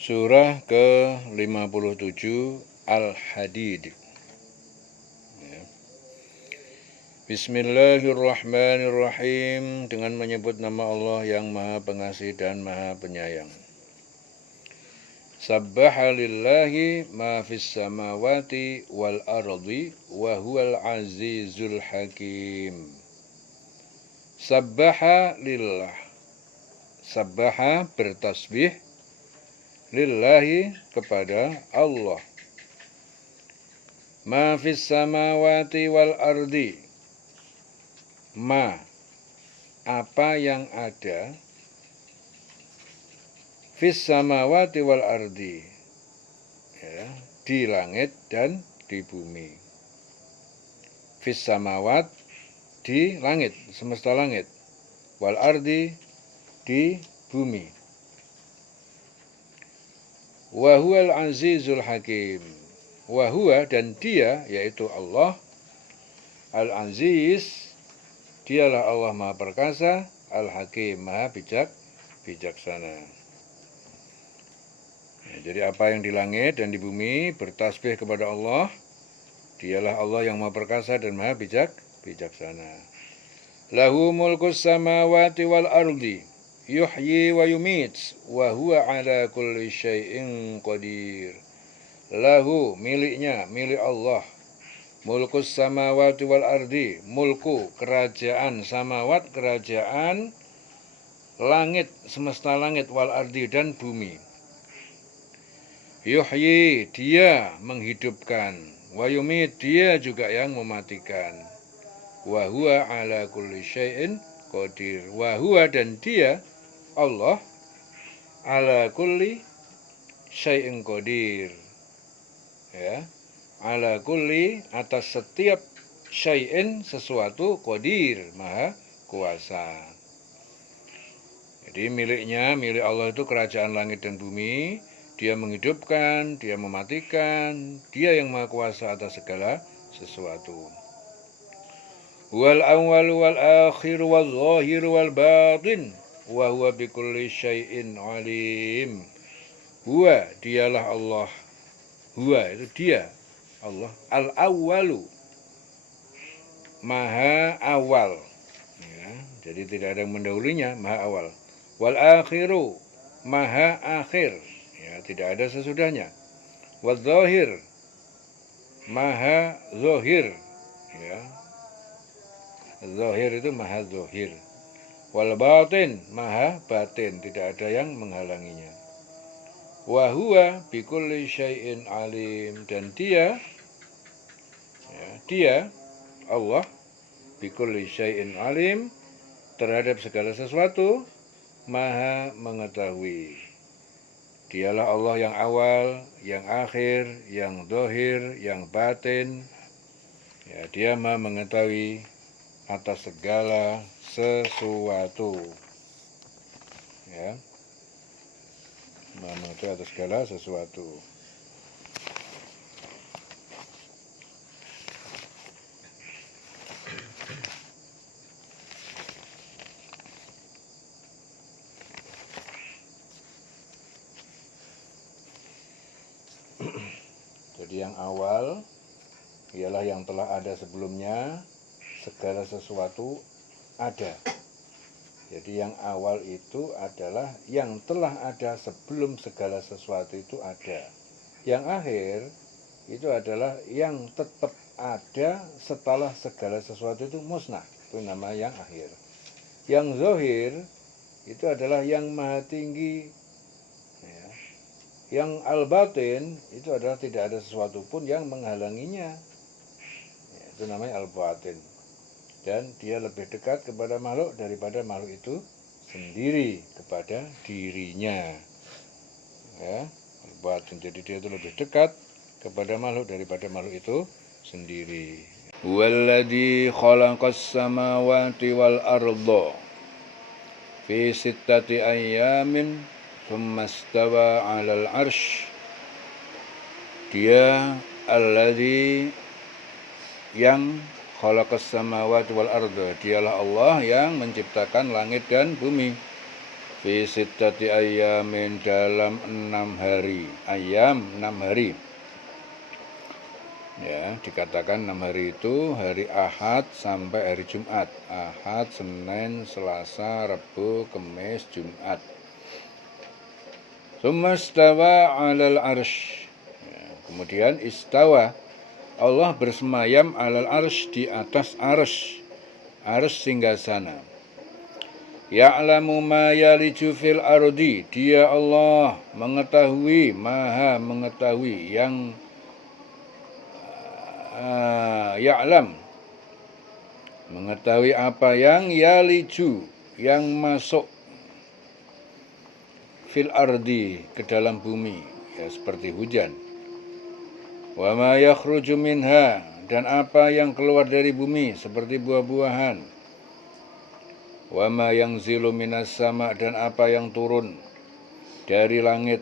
Surah ke-57 Al-Hadid. Bismillahirrahmanirrahim. Dengan menyebut nama Allah yang Maha Pengasih dan Maha Penyayang. Sabbaha lillahi ma fis samawati wal ardi wa huwal azizul hakim. Sabbaha lillah. Sabbaha bertasbih lillahi kepada Allah. Ma fis samawati wal ardi. Ma apa yang ada fis samawati wal ardi, ya, di langit dan di bumi. Fis samawat di langit, semesta langit. Wal ardi di bumi. Wa huwal azizul hakim. Wa huwa dan dia yaitu Allah Al-Aziz, dialah Allah Maha Perkasa, Al-Hakim, Maha bijaksana. Ya, jadi apa yang di langit dan di bumi bertasbih kepada Allah. Dialah Allah yang Maha Perkasa dan Maha bijaksana. Lahu mulkus samawati wal ardi, yuhyi wa yumit, wa huwa ala kulli syai'in qadir. Lahu miliknya, milik Allah. Mulkus samawati wal ardi, mulku kerajaan samawat, kerajaan langit, semesta langit, wal ardi dan bumi. Yuhyi, dia menghidupkan, wa yumit, dia juga yang mematikan. Wa huwa ala kulli syai'in qadir. Wa huwa dan dia Allah ala kulli syai'in qadir. Ya. Ala kulli atas setiap syai'in sesuatu, qadir maha kuasa. Jadi milik Allah itu kerajaan langit dan bumi. Dia menghidupkan, dia mematikan, dia yang maha kuasa atas segala sesuatu. Wal awwal wal akhir wal zahir wal batin wa huwa bikulli syai'in alim. Huwa, dialah Allah. Huwa itu dia Allah. Al-awwalu, maha awal, ya, jadi tidak ada yang mendahulunya, maha awal. Wal akhiru, maha akhir, ya, tidak ada sesudahnya. Wal zahir, maha zahir, ya, zahir itu maha zahir. Wal batin, maha batin, tidak ada yang menghalanginya. Wa huwa bikulli syai'in alim, dan dia, ya, dia Allah bikulli syai'in alim, terhadap segala sesuatu maha mengetahui. Dialah Allah yang awal, yang akhir, yang zahir, yang batin. Ya, dia maha mengetahui atas segala sesuatu. Ya. Maha mengetahui atas segala sesuatu. Jadi yang awal ialah yang telah ada sebelumnya, segala sesuatu ada. Jadi yang awal itu adalah yang telah ada sebelum segala sesuatu itu ada. Yang akhir itu adalah yang tetap ada setelah segala sesuatu itu musnah. Itu nama yang akhir. Yang zahir itu adalah yang maha tinggi. Ya. Yang al-batin itu adalah tidak ada sesuatu pun yang menghalanginya. Ya, itu namanya al-batin. Dan dia lebih dekat kepada makhluk daripada makhluk itu sendiri kepada dirinya. Ya, al-batin. Jadi dia itu lebih dekat kepada makhluk daripada makhluk itu sendiri. Walladzi khalaqas samawati wal arda fi sittati ayyamin tsumma istawa 'alal 'arsy. Dia alladzi yang khalaqas samawati wal arda, dialah Allah yang menciptakan langit dan bumi. fi sittati ayyamin dalam 6 hari. Ayam 6 hari. Ya, dikatakan 6 hari itu hari Ahad sampai hari Jumat. Ahad, Senin, Selasa, Rabu, Kamis, Jumat. Tsumma istawa 'alal arsy. Ya, kemudian istawa, Allah bersemayam 'alal arsy, di atas arsy. Arsy singgasana. Ya'lamu ma yaliju fil ardi. Dia Allah mengetahui, maha mengetahui yang ya'lam, mengetahui apa yang yaliju, yang masuk fil ardi, ke dalam bumi, ya seperti hujan. Wa ma yakhruju minha, dan apa yang keluar dari bumi seperti buah-buahan. Wa ma yanzilu minas sama, dan apa yang turun dari langit.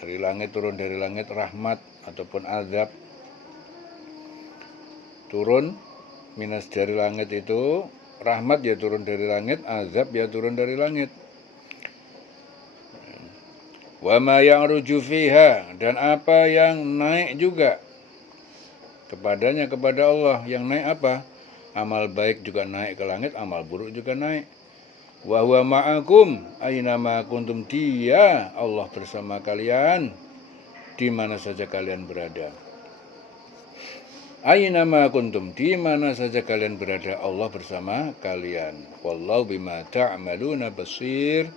Dari langit, turun dari langit, rahmat ataupun azab. Turun minas dari langit itu rahmat, ya turun dari langit, azab ya turun dari langit. Wa ma ya'ruju fiha, dan apa yang naik juga kepadanya, kepada Allah. Yang naik apa? Amal baik juga naik ke langit, amal buruk juga naik. Wa huwa ma'akum aina ma kuntum. Dia Allah bersama kalian di mana saja kalian berada. Aina ma kuntum, di mana saja kalian berada, Allah bersama kalian. Wallahu bima ta'maluna basir,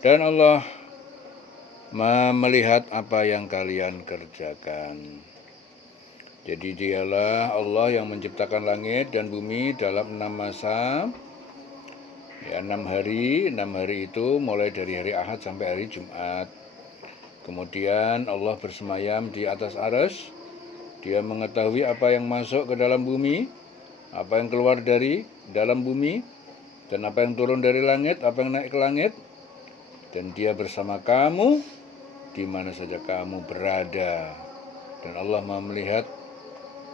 dan Allah melihat apa yang kalian kerjakan. Jadi dialah Allah yang menciptakan langit dan bumi dalam 6 masa, ya 6 hari. 6 hari itu mulai dari hari Ahad sampai hari Jumat. Kemudian Allah bersemayam di atas arsy. Dia mengetahui apa yang masuk ke dalam bumi, apa yang keluar dari dalam bumi, dan apa yang turun dari langit, apa yang naik ke langit. Dan dia bersama kamu di mana saja kamu berada. Dan Allah Maha melihat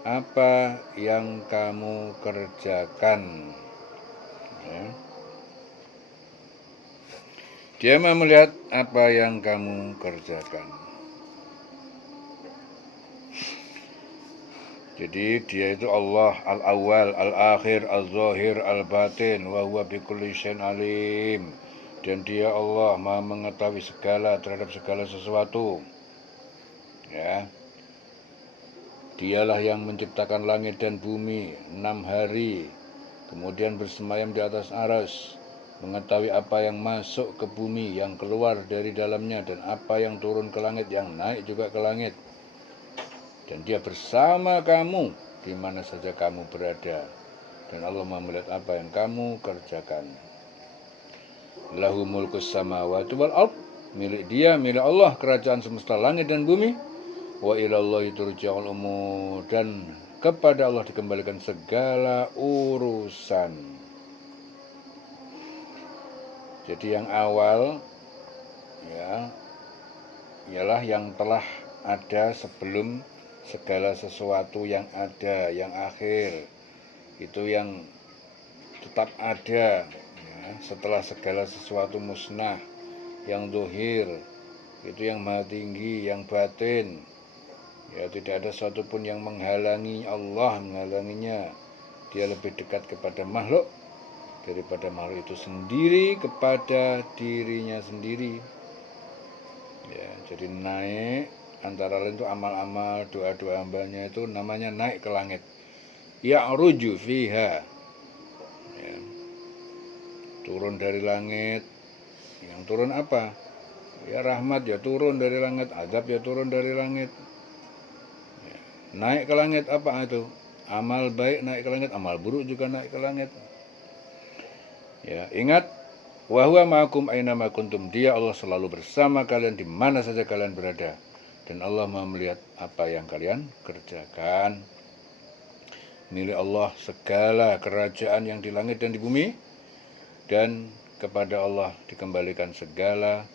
apa yang kamu kerjakan. Ya. Dia Maha melihat apa yang kamu kerjakan. Jadi dia itu Allah al-awwal, al-akhir, al-zahir, al-batin, wa huwa bikulli syai'in alim. Dan dia Allah Maha mengetahui segala terhadap segala sesuatu. Ya. Dialah yang menciptakan langit dan bumi 6 hari. Kemudian bersemayam di atas arsy, mengetahui apa yang masuk ke bumi, yang keluar dari dalamnya, dan apa yang turun ke langit, yang naik juga ke langit. Dan dia bersama kamu di mana saja kamu berada. Dan Allah melihat apa yang kamu kerjakan. Lahu mulkus samawati wal ard, milik dia, milik Allah kerajaan semesta langit dan bumi. Wa ilallahi turja'ul umur, dan kepada Allah dikembalikan segala urusan. Jadi yang awal, ya, ialah yang telah ada sebelum segala sesuatu yang ada. Yang akhir itu yang tetap ada, ya, setelah segala sesuatu musnah. Yang zuhir itu yang maha tinggi, yang batin, ya tidak ada satupun yang menghalangi Allah, menghalanginya. Dia lebih dekat kepada makhluk daripada makhluk itu sendiri kepada dirinya sendiri. Ya, jadi naik antara lain itu amal-amal, doa-doa hambanya itu namanya naik ke langit. Ya'ruju fiha, ya, turun dari langit. Yang turun apa? Ya rahmat ya turun dari langit, azab ya turun dari langit. Ya, naik ke langit apa itu? Amal baik naik ke langit, amal buruk juga naik ke langit. Ya, ingat, wa huwa ma'akum aina ma kuntum. Dia Allah selalu bersama kalian di mana saja kalian berada. Dan Allah Maha melihat apa yang kalian kerjakan. Milik Allah segala kerajaan yang di langit dan di bumi, dan kepada Allah dikembalikan segala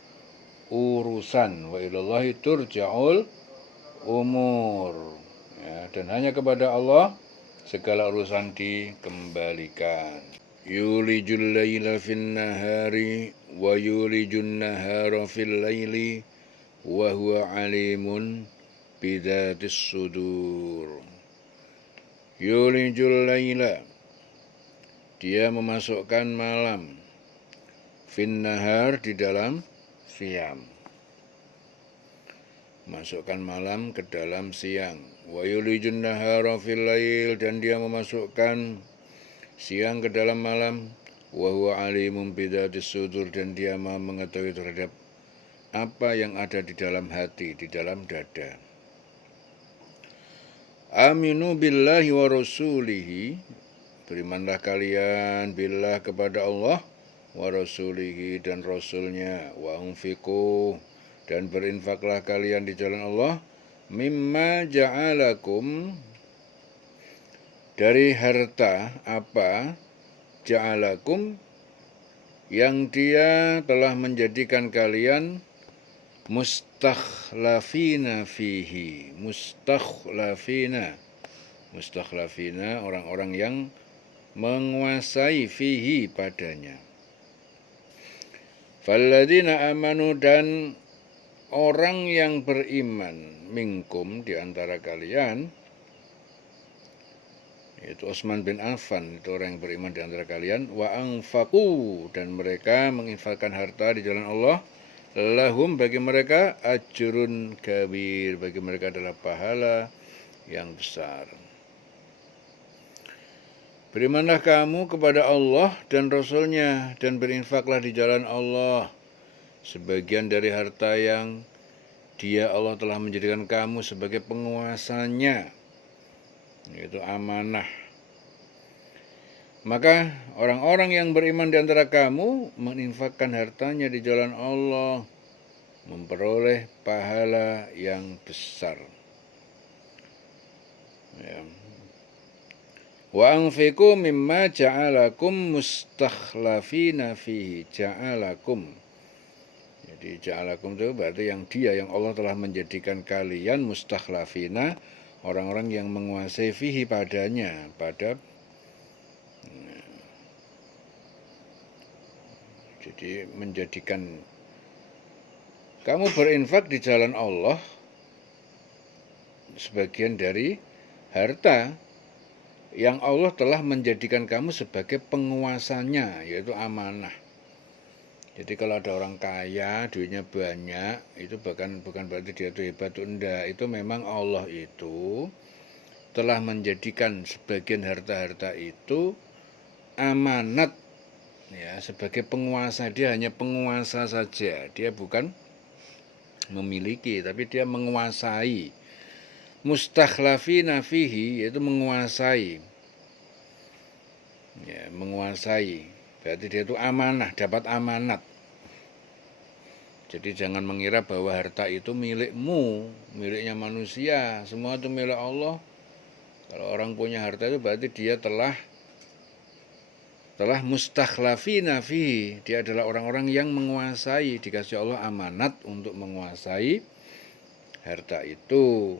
urusan. Wa ilallahi turja'ul umur. Ya, dan hanya kepada Allah segala urusan dikembalikan. yulijul laila fin nahari wa yulijun nahara fil laili wa huwa alimun bidzatis sudur. Yulijul laila, dia memasukkan malam, fin nahar, di dalam siang, masukkan malam ke dalam siang. Wa yulijun nahara fil lail, dan dia memasukkan siang ke dalam malam. Wa huwa alimun bidzatis sudur, dan dia maha mengetahui terhadap apa yang ada di dalam hati, di dalam dada. Aminu billahi wa rasulihi, berimanlah kalian billah kepada Allah, wa rasulihi, dan rasulnya, wa unfiqu, dan berinfaklah kalian di jalan Allah, mimma ja'alakum, dari harta apa, ja'alakum, yang dia telah menjadikan kalian mustakhlafina fihi. Mustakhlafina, orang-orang yang menguasai, fihi, padanya. Falladzina amanu, dan orang yang beriman, minkum, di antara kalian, yaitu Utsman bin Affan, itu orang yang beriman di antara kalian, wa anfaqu, dan mereka menginfakkan harta di jalan Allah, lahum, bagi mereka, ajrun kabir, bagi mereka adalah pahala yang besar. Berimanlah kamu kepada Allah dan Rasulnya, dan berinfaklah di jalan Allah sebagian dari harta yang dia, Allah, telah menjadikan kamu sebagai penguasanya, yaitu amanah. Maka orang-orang yang beriman di antara kamu menginfakkan hartanya di jalan Allah, memperoleh pahala yang besar. Ya. Wa anfiqu mimma ja'alakum mustakhlafina fihi. Ja'alakum. Jadi ja'alakum itu berarti yang dia, yang Allah telah menjadikan kalian mustakhlafina, orang-orang yang menguasai, fihi, padanya, pada. Jadi menjadikan kamu berinfak di jalan Allah sebagian dari harta yang Allah telah menjadikan kamu sebagai penguasanya, yaitu amanah. Jadi kalau ada orang kaya, duitnya banyak, itu bukan berarti dia itu hebat, itu enggak. Itu memang Allah itu telah menjadikan sebagian harta-harta itu amanat, ya, sebagai penguasa. Dia hanya penguasa saja, dia bukan memiliki, tapi dia menguasai. Mustakhlafina fihi, yaitu menguasai, ya, menguasai, berarti dia itu amanah, dapat amanat. Jadi jangan mengira bahwa harta itu milikmu, miliknya manusia, semua itu milik Allah. Kalau orang punya harta itu berarti dia telah mustakhlafina fihi, dia adalah orang-orang yang menguasai, dikasih Allah amanat untuk menguasai harta itu.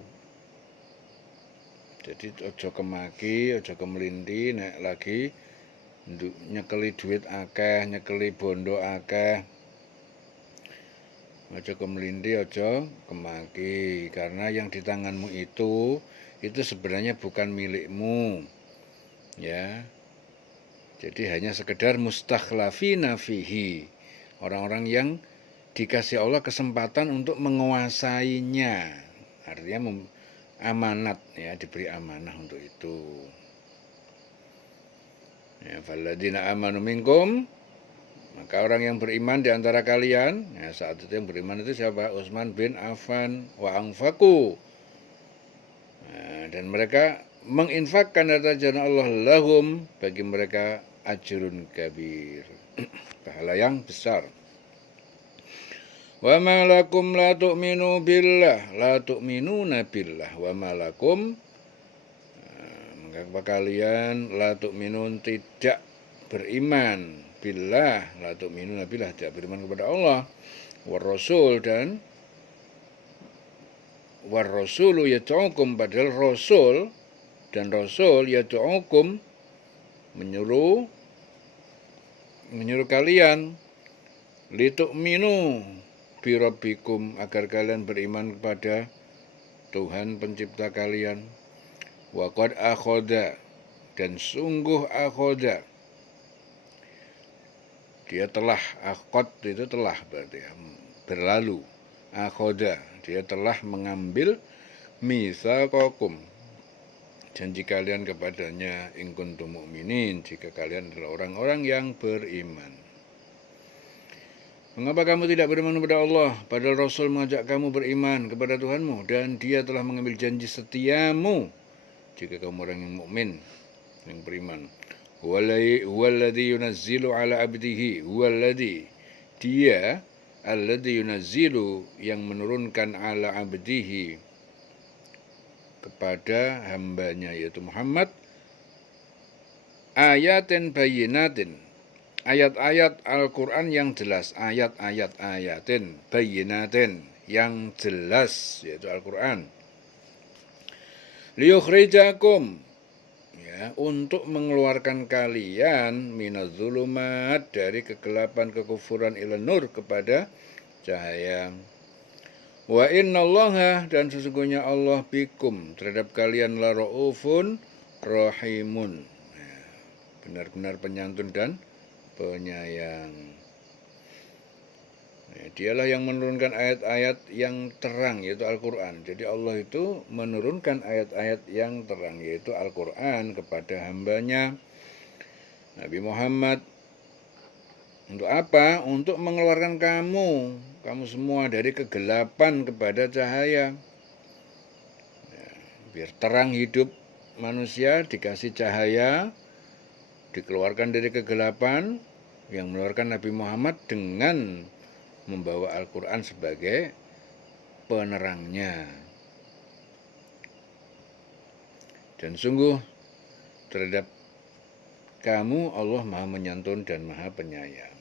Jadi ojo kemaki, ojo kemelindi, nek lagi nyekeli duit akeh, nyekeli bondo akeh, ojo kemelindi, ojo kemaki, karena yang di tanganmu itu sebenarnya bukan milikmu, ya. Jadi hanya sekedar mustakhlafina fihi, orang-orang yang dikasih Allah kesempatan untuk menguasainya, artinya amanat, ya, diberi amanah untuk itu. Ya, falladzina amanu minkum, maka orang yang beriman di antara kalian, ya, saat itu yang beriman itu siapa? Utsman bin Affan, wa anfaqu, nah, dan mereka menginfakkan harta jalan Allah, lahum, bagi mereka, ajrun kabir, pahala yang besar. Wa ma lakum la tu'minu billah, la tu'minuna billah, wa ma lakum, mengapa kalian la tu'minun, tidak beriman, billah, la tu'minuna billah, tidak beriman kepada Allah, war rasul, dan war rasulu yad'ukum, padahal rasul dan rasul yad'ukum, menyuruh menyuruh kalian litu'minu birabbikum, agar kalian beriman kepada Tuhan pencipta kalian. Wa qad akhoda, dan sungguh akhoda, dia telah, akhod itu telah berarti berlalu. Akhoda, dia telah mengambil mitsaqakum, janji kalian kepadanya, in kuntum mu'minin, jika kalian adalah orang-orang yang beriman. Mengapa kamu tidak beriman kepada Allah, padahal Rasul mengajak kamu beriman kepada Tuhanmu, dan dia telah mengambil janji setiamu jika kamu orang yang mukmin, yang beriman. Huwaladzi yunazzilu ala abdihi, huwaladzi, dia, alladzi yunazzilu, yang menurunkan, ala abdihi, kepada hambanya yaitu Muhammad, ayatin bayyinatin, ayat-ayat Al-Quran yang jelas, ayatin bayyinatin, yang jelas, yaitu Al-Quran. Liyukhrijakum, ya, untuk mengeluarkan kalian minadz-dzulumat, dari kegelapan kekufuran, ila nur, kepada cahaya. Wa innallaha, dan sesungguhnya Allah, bikum, terhadap kalian, la raufun rahimun, ya, benar-benar penyantun dan penyayang. Ya, dialah yang menurunkan ayat-ayat yang terang, yaitu Al-Quran. Jadi Allah itu menurunkan ayat-ayat yang terang, yaitu Al-Quran, kepada hambanya Nabi Muhammad. Untuk apa? Untuk mengeluarkan kamu semua dari kegelapan kepada cahaya. Ya, biar terang hidup manusia, dikasih cahaya, dikeluarkan dari kegelapan, yang mengeluarkan Nabi Muhammad dengan membawa Al-Quran sebagai penerangnya. Dan sungguh terhadap kamu Allah Maha Menyantun dan Maha Penyayang.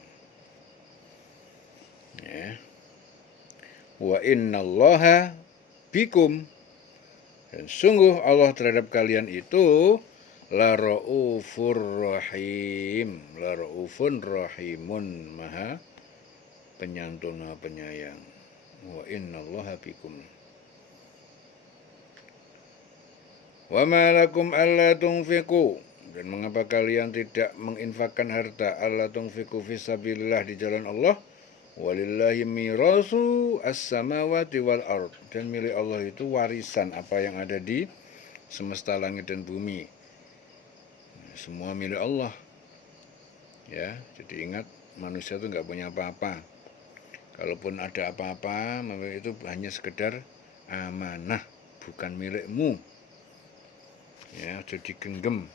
Ya. Wa innallaha bikum, dan sungguh Allah terhadap kalian itu la raufur rahim, la raufun rahimun, Maha Penyantun, Maha Penyayang. Wa innallaha bikum. Wa ma lakum alla tunfiqu, dan mengapa kalian tidak menginfakkan harta, alla tunfiqu fisabilillah, di jalan Allah. Walillahi mirasu as-samawati wal ard, dan milik Allah itu warisan apa yang ada di semesta langit dan bumi. Semua milik Allah. Ya, jadi ingat, manusia itu enggak punya apa-apa. Kalaupun ada apa-apa, maka itu hanya sekedar amanah, bukan milikmu. Ya, jadi genggam.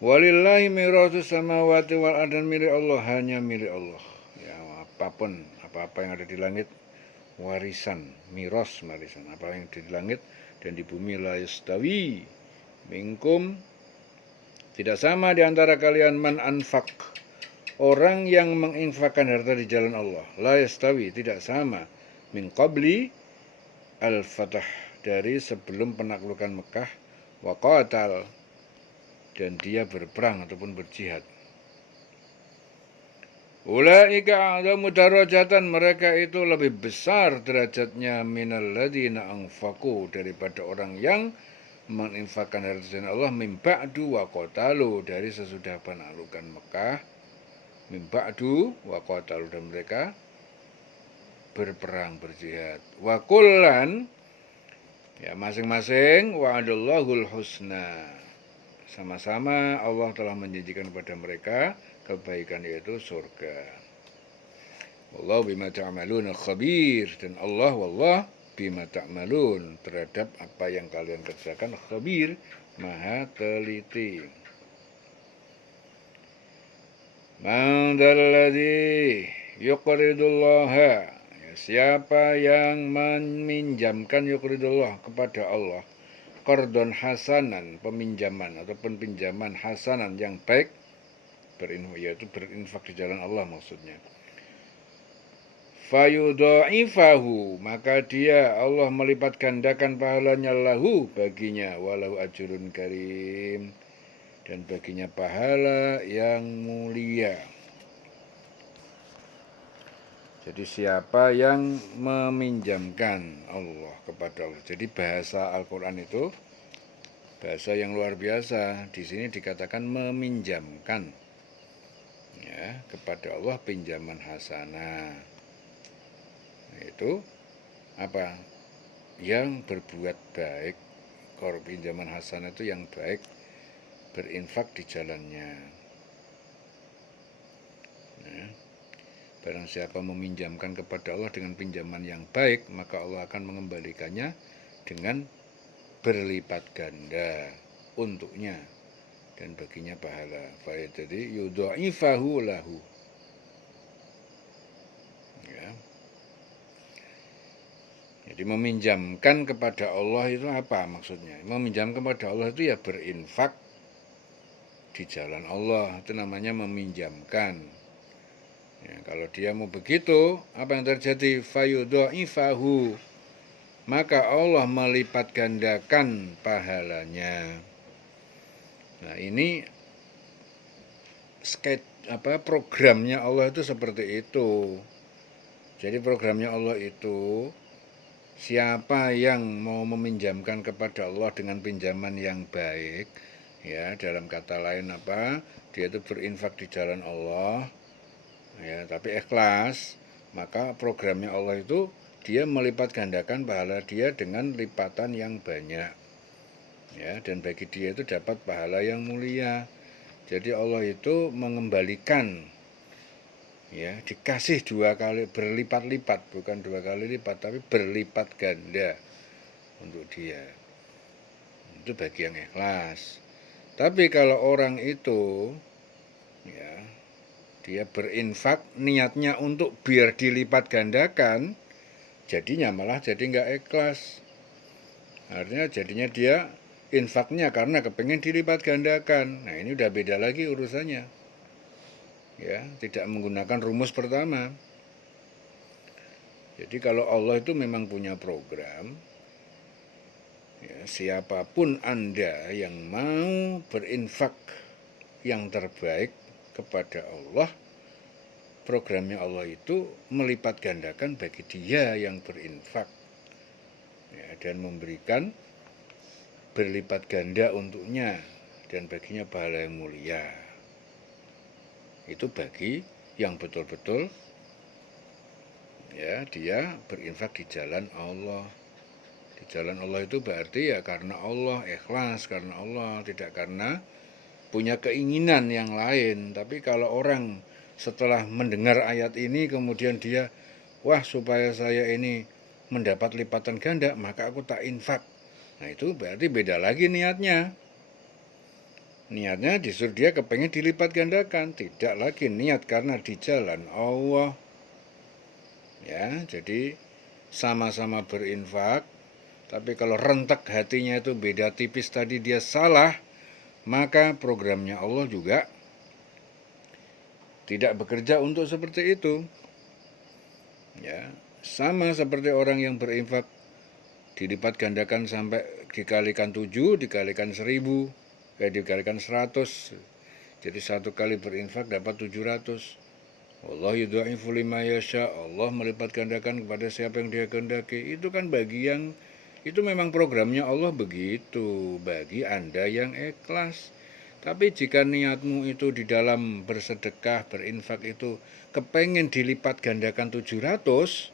Walillahi mirasus samawati wal ard, dan milik Allah, hanya milik Allah. Ya, apapun, apa-apa yang ada di langit, warisan, miros, warisan. Apa yang ada di langit dan di bumi, la yastawi minkum, tidak sama di antara kalian, man anfaq, orang yang menginfakkan harta di jalan Allah, la yastawi, tidak sama, min qabli al-fatah, dari sebelum penaklukan Mekah, wa qatal, dan dia berperang ataupun berjihad. Ulaika a'zamu darajatan, mereka itu lebih besar derajatnya, minal ladzina anfaqu, daripada orang yang menginfakkan harta jalan Allah, min ba'du wa qatalu, dari sesudah penaklukan Mekah, min ba'du wa qatalu, dan mereka berperang, berjihad. Wa kullan, ya, masing-masing, wa'adallahul husna, sama-sama Allah telah menjanjikan kepada mereka kebaikan, yaitu surga. Wallahu bima ta'maluna khabir, dan Allah, wallah bima ta'malun, terhadap apa yang kalian kerjakan, khabir, maha teliti. Man dzalladzi yuqridullaha, ya, siapa yang meminjamkan, yuqridullah, kepada Allah, qardon hasanan, peminjaman ataupun pinjaman, hasanan, yang baik, yaitu berinfak di jalan Allah maksudnya. Fayudha'ifahu, maka dia, Allah melipat gandakan pahalanya, lahu, baginya, walau ajrun karim, dan baginya pahala yang mulia. Jadi siapa yang meminjamkan Allah kepada Allah. Jadi bahasa Al-Quran itu bahasa yang luar biasa. Di sini dikatakan meminjamkan ya kepada Allah pinjaman hasanah. Itu apa? Yang berbuat baik. Kalau pinjaman hasanah itu yang baik, berinfak di jalannya. Ya. Barang siapa meminjamkan kepada Allah dengan pinjaman yang baik, maka Allah akan mengembalikannya dengan berlipat ganda untuknya dan baginya pahala. Jadi yudha'ifahu lahu. Ya. Jadi meminjamkan kepada Allah itu apa maksudnya? Meminjam kepada Allah itu ya berinfak di jalan Allah, itu namanya meminjamkan. Ya, kalau dia mau begitu, apa yang terjadi? Fayudha'ifahu, maka Allah melipat gandakan pahalanya. Nah, ini programnya Allah itu seperti itu. Jadi programnya Allah itu, siapa yang mau meminjamkan kepada Allah dengan pinjaman yang baik, ya dalam kata lain apa? Dia itu berinfak di jalan Allah. Ya, tapi ikhlas, maka programnya Allah itu dia melipat gandakan pahala dia dengan lipatan yang banyak. Ya, dan bagi dia itu dapat pahala yang mulia. Jadi Allah itu mengembalikan, ya, dikasih 2 kali berlipat-lipat, bukan 2 kali lipat, tapi berlipat ganda untuk dia. Itu bagi yang ikhlas. Tapi kalau orang itu, ya, dia berinfak niatnya untuk biar dilipat gandakan, jadinya malah jadi nggak ikhlas. Artinya jadinya dia infaknya karena kepengen dilipat gandakan. Nah ini udah beda lagi urusannya. Ya, tidak menggunakan rumus pertama. Jadi kalau Allah itu memang punya program, ya, siapapun Anda yang mau berinfak yang terbaik kepada Allah, programnya Allah itu melipat gandakan bagi dia yang berinfak, ya, dan memberikan berlipat ganda untuknya dan baginya pahala yang mulia. Itu bagi yang betul-betul, ya, dia berinfak di jalan Allah. Di jalan Allah itu berarti ya karena Allah, ikhlas karena Allah, tidak karena punya keinginan yang lain. Tapi kalau orang setelah mendengar ayat ini kemudian dia, wah supaya saya ini mendapat lipatan ganda, maka aku tak infak. Nah itu berarti beda lagi niatnya. Niatnya disuruh dia kepengen dilipat gandakan, tidak lagi niat karena di jalan Allah. Ya, jadi sama-sama berinfak, tapi kalau rentek hatinya itu beda tipis tadi dia salah, maka programnya Allah juga tidak bekerja untuk seperti itu. Ya, sama seperti orang yang berinfak dilipat gandakan sampai dikalikan 7, dikalikan 1000, dikalikan 100. Jadi 1 kali berinfak dapat 700. Allah yudha'ifu lima yasha, Allah melipat gandakan kepada siapa yang dia kehendaki. Itu kan bagi yang itu memang programnya Allah begitu, bagi Anda yang ikhlas. Tapi jika niatmu itu di dalam bersedekah, berinfak itu kepengen dilipat gandakan 700,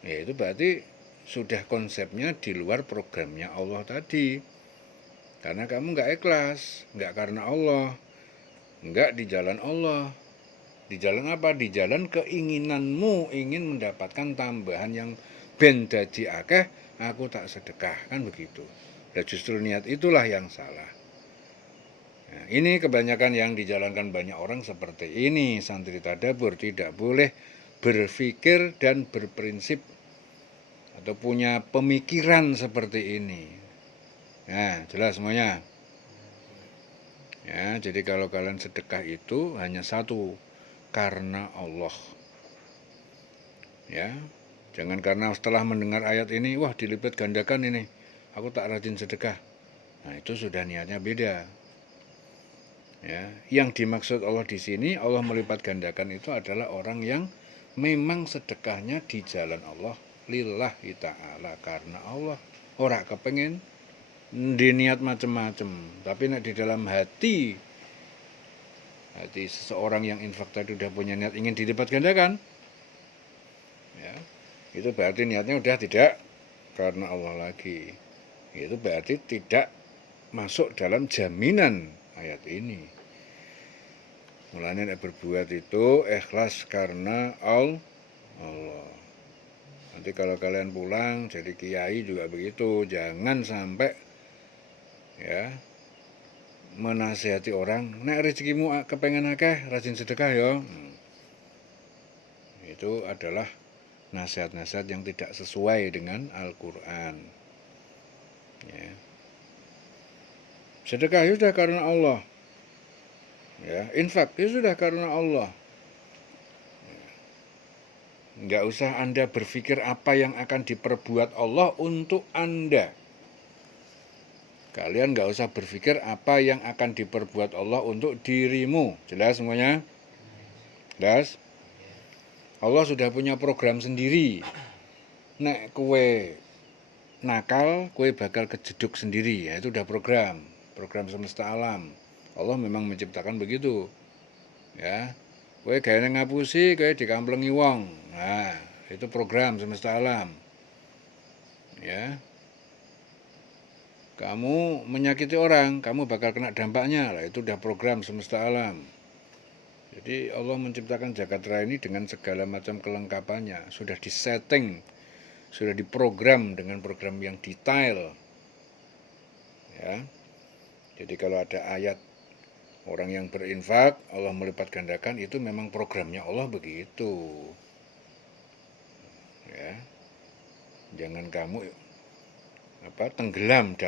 ya itu berarti sudah konsepnya di luar programnya Allah tadi. Karena kamu nggak ikhlas, nggak karena Allah, nggak di jalan Allah. Di jalan apa? Di jalan keinginanmu ingin mendapatkan tambahan yang ben dadi akeh, aku tak sedekah, kan begitu. Dan justru niat itulah yang salah. Nah, ini kebanyakan yang dijalankan banyak orang seperti ini. Santri tadabbur tidak boleh berpikir dan berprinsip atau punya pemikiran seperti ini. Nah, jelas semuanya. Ya, jadi kalau kalian sedekah itu hanya satu, karena Allah. Ya, jangan karena setelah mendengar ayat ini, wah dilipat gandakan ini, aku tak rajin sedekah. Nah, itu sudah niatnya beda. Ya, yang dimaksud Allah di sini, Allah melipat gandakan itu adalah orang yang memang sedekahnya di jalan Allah lillahi ta'ala, karena Allah. Ora kepengen di niat macem-macem, tapi di dalam hati seseorang yang infak tadi udah punya niat ingin dilipat gandakan, ya, itu berarti niatnya udah tidak karena Allah lagi. Itu berarti tidak masuk dalam jaminan ayat ini. Mulanya berbuat itu ikhlas karena Allah. Nanti kalau kalian pulang jadi kiai juga begitu, jangan sampai ya menasihati orang, nek rezekimu kepengen akeh rajin sedekah ya. Itu adalah nasihat-nasihat yang tidak sesuai dengan Al-Quran. Ya. Sedekah itu sudah karena Allah. Ya, infak itu sudah karena Allah. Enggak usah Anda berpikir apa yang akan diperbuat Allah untuk Anda. Kalian enggak usah berpikir apa yang akan diperbuat Allah untuk dirimu. Jelas semuanya? Jelas? Allah sudah punya program sendiri. Nek kue nakal, kue bakal kejeduk sendiri. Ya, itu udah program semesta alam. Allah memang menciptakan begitu. Ya. Kue gaya ngapusi, kue dikamplengi wong. Nah, itu program semesta alam. Ya. Kamu menyakiti orang, kamu bakal kena dampaknya. Lah, itu udah program semesta alam. Jadi Allah menciptakan jagat raya ini dengan segala macam kelengkapannya, sudah disetting, sudah diprogram dengan program yang detail. Ya. Jadi kalau ada ayat orang yang berinfak, Allah melipat gandakan, itu memang programnya Allah begitu. Ya. Jangan kamu tenggelam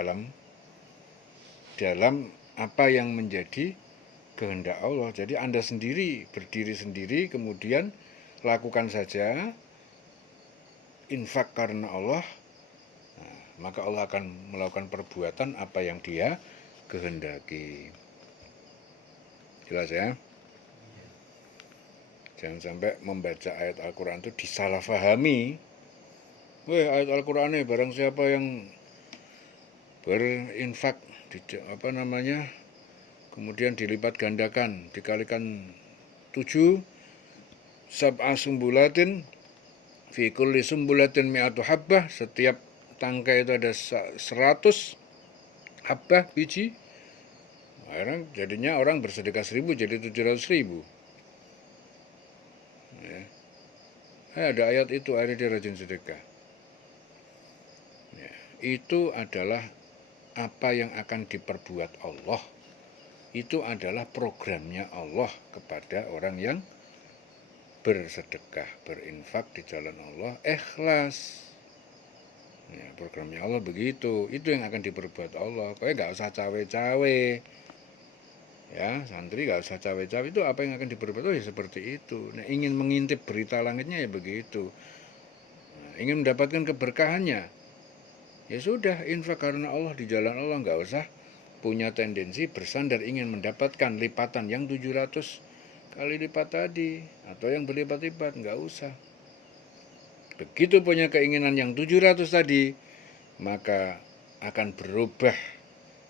dalam apa yang menjadi kehendak Allah. Jadi Anda sendiri, berdiri sendiri, kemudian lakukan saja infak karena Allah, nah, maka Allah akan melakukan perbuatan apa yang Dia kehendaki. Jelas ya? Jangan sampai membaca ayat Al-Quran itu disalahfahami. Ayat Al-Quran ini barang siapa yang berinfak kemudian dilipat gandakan, dikalikan 7, sab'a sumbulatin fi kulli sumbulatin mi'atu habbah, setiap tangkai itu ada 100 habbah biji. Akhirnya jadinya orang bersedekah 1000 jadi 700.000. Ya. Ada ayat itu, akhirnya dia rajin sedekah. Ya. Itu adalah apa yang akan diperbuat Allah. Itu adalah programnya Allah kepada orang yang bersedekah, berinfak di jalan Allah, ikhlas. Ya, programnya Allah begitu. Itu yang akan diperbuat Allah. Kau nggak usah cawe-cawe. Ya, santri nggak usah cawe-cawe. Itu apa yang akan diperbuat Allah, ya seperti itu. Nah, ingin mengintip berita langitnya ya begitu. Nah, ingin mendapatkan keberkahannya, ya sudah, infak karena Allah di jalan Allah, nggak usah punya tendensi bersandar ingin mendapatkan lipatan yang 700 kali lipat tadi atau yang berlipat-lipat, nggak usah. Begitu punya keinginan yang 700 tadi, maka akan berubah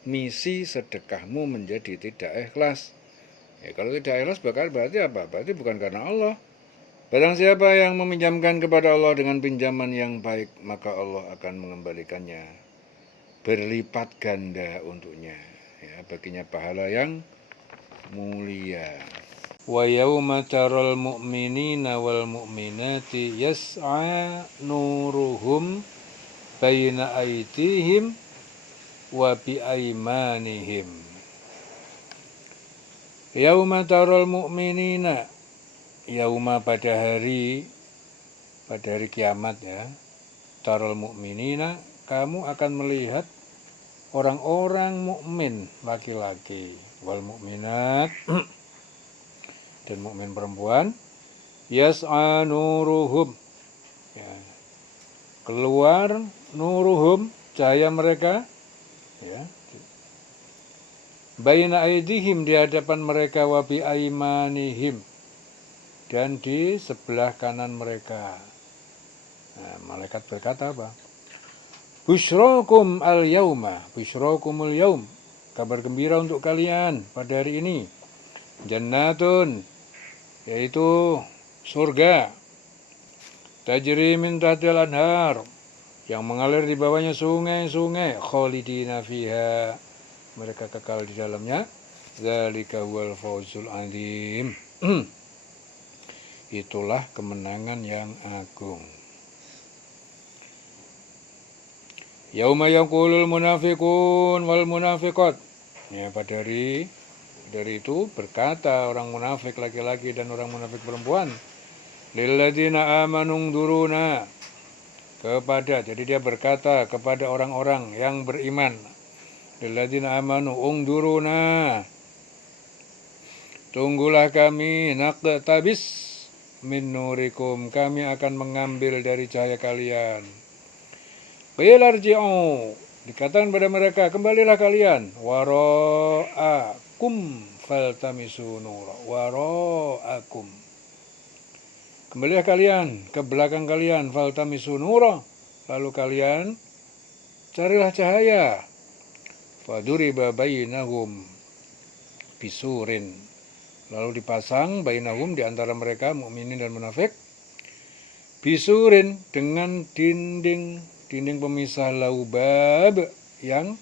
misi sedekahmu menjadi tidak ikhlas. Ya, kalau tidak ikhlas berarti apa? Berarti bukan karena Allah. Barang siapa yang meminjamkan kepada Allah dengan pinjaman yang baik, maka Allah akan mengembalikannya berlipat ganda untuknya. Ya, baginya pahala yang mulia. Wa yauma taral mu'minina wal mu'minati yas'a nuruhum baina aydihim wa bi aymanihim. Yauma taral mu'minina, yauma pada hari kiamat ya. Taral mu'minina, kamu akan melihat orang-orang mukmin laki-laki, wal mukminat dan mukmin perempuan, yas'a nuruhum, ya, keluar nuruhum, cahaya mereka, ya, baina aidihim, di hadapan mereka, wa bi aimanihim, dan di sebelah kanan mereka. Nah, malaikat berkata apa? Busyrakum al-yauma, busyrakumul yaum, kabar gembira untuk kalian pada hari ini. Jannatun, yaitu surga, tajri min tahtil anhar, yang mengalir di bawahnya sungai-sungai, khalidina fiha, mereka kekal di dalamnya. Dzalika huwal fawzul azim. Itulah kemenangan yang agung. Yauma yaqulul munafiqun wal munafiqat. Ya, pada hari itu berkata orang munafik laki-laki dan orang munafik perempuan, lilladzina amanu duruna, kepada, jadi dia berkata kepada orang-orang yang beriman, lilladzina amanu ungduruna, tunggulah kami, naqtabis min nurikum, kami akan mengambil dari cahaya kalian. Qila irji'u, dikatakan pada mereka, kembalilah kalian, wara'akum faltamisu nura, wara'akum, kembalilah kalian ke belakang kalian, faltamisu nura, lalu kalian carilah cahaya. Faduriba bainahum bisurin, lalu dipasang bainahum, di antara mereka mukminin dan munafik, bisurin, dengan dinding pemisah, laubab, yang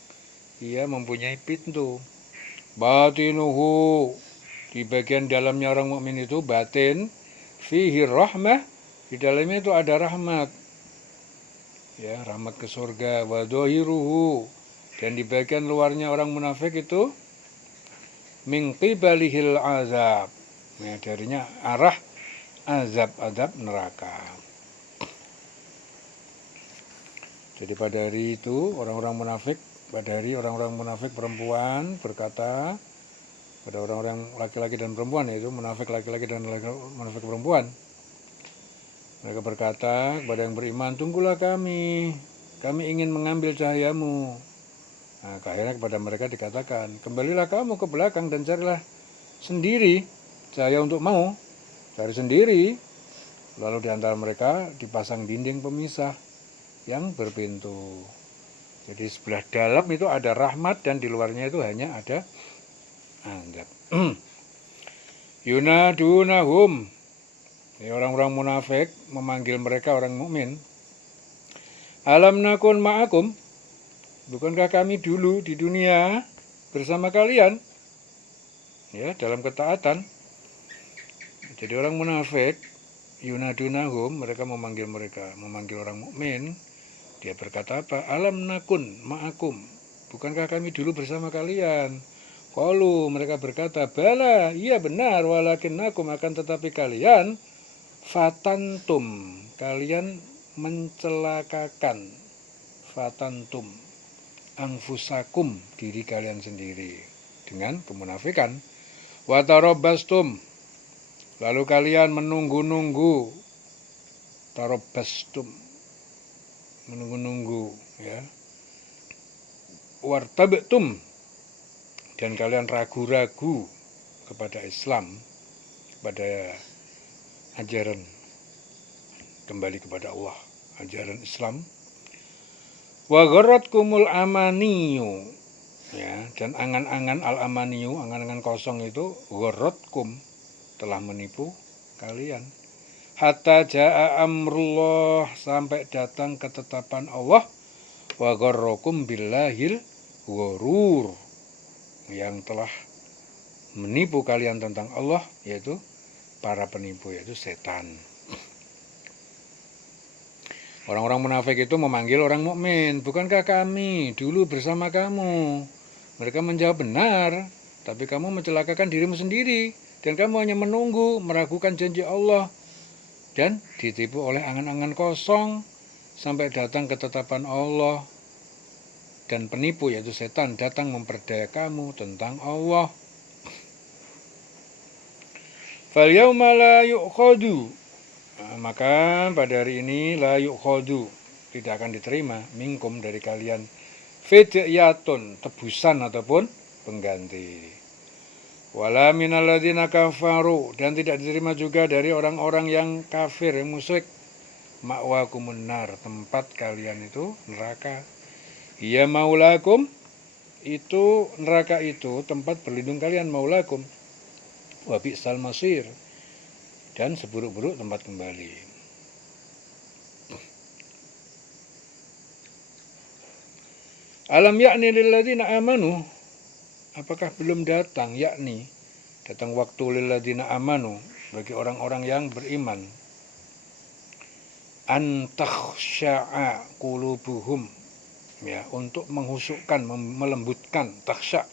ia mempunyai pintu. Batinuhu, di bagian dalamnya orang mukmin itu batin, fihi rahmah, di dalamnya itu ada rahmat, ya, rahmat ke surga. Wa dhahiruhu, dan di bagian luarnya orang munafik itu min qibalihil azab, nah, darinya arah azab neraka. Jadi pada hari itu orang-orang munafik perempuan berkata pada orang-orang laki-laki dan perempuan, yaitu munafik laki-laki dan munafik perempuan, mereka berkata kepada yang beriman, tunggulah kami ingin mengambil cahayamu. Nah, akhirnya kepada mereka dikatakan, kembalilah kamu ke belakang dan carilah sendiri cahaya untuk mau, cari sendiri. Lalu di antara mereka dipasang dinding pemisah yang berpintu. Jadi sebelah dalam itu ada rahmat dan di luarnya itu hanya ada azab. Yunadunahum, ini orang-orang munafik memanggil mereka orang mukmin. Alam nakun ma'akum, bukankah kami dulu di dunia bersama kalian, ya, dalam ketaatan. Jadi orang munafik, yunadunahum, mereka memanggil orang mukmin. Dia berkata apa? Alam nakun ma'akum, bukankah kami dulu bersama kalian? Qalu, mereka berkata, bala, iya benar, walakinnakum, akan tetapi kalian, fatantum, kalian mencelakakan, fatantum anfusakum, diri kalian sendiri dengan kemunafikan. Watarobastum, lalu kalian menunggu-nunggu, tarobastum, menunggu-nunggu, ya. Wartabtum, dan kalian ragu-ragu kepada Islam, kepada ajaran kembali kepada Allah, ajaran Islam. Wa gharratkumul amaniyu, ya, dan angan-angan al-amaniyu, angan-angan kosong itu, gharratkum, telah menipu kalian. Hatta jaa amrullah, sampai datang ketetapan Allah. Wa gharrakum billahil ghurur, yang telah menipu kalian tentang Allah, yaitu para penipu, yaitu setan. Orang-orang munafik itu memanggil orang mukmin, bukankah kami dulu bersama kamu? Mereka menjawab, benar, tapi kamu mencelakakan dirimu sendiri, dan kamu hanya menunggu, meragukan janji Allah, dan ditipu oleh angan-angan kosong, sampai datang ketetapan Allah, dan penipu, yaitu setan, datang memperdaya kamu tentang Allah. Fal yauma la yu'khadu, maka pada hari ini la yu'khadu, tidak akan diterima, minkum, dari kalian, fidyatun, tebusan ataupun pengganti. Wala minal ladzina kafaru, dan tidak diterima juga dari orang-orang yang kafir, yang musyrik. Ma'wakumun nar, tempat kalian itu neraka. Ya maulakum, itu neraka itu tempat berlindung kalian, maulakum. Wa bi'sal masir, dan seburuk-buruk tempat kembali. Alam yakni lilladzina amanu, apakah belum datang, yakni datang waktu lilladzina amanu, bagi orang-orang yang beriman, an takhsha'a qulubuhum, ya, untuk menghusukkan, melembutkan, takhsha,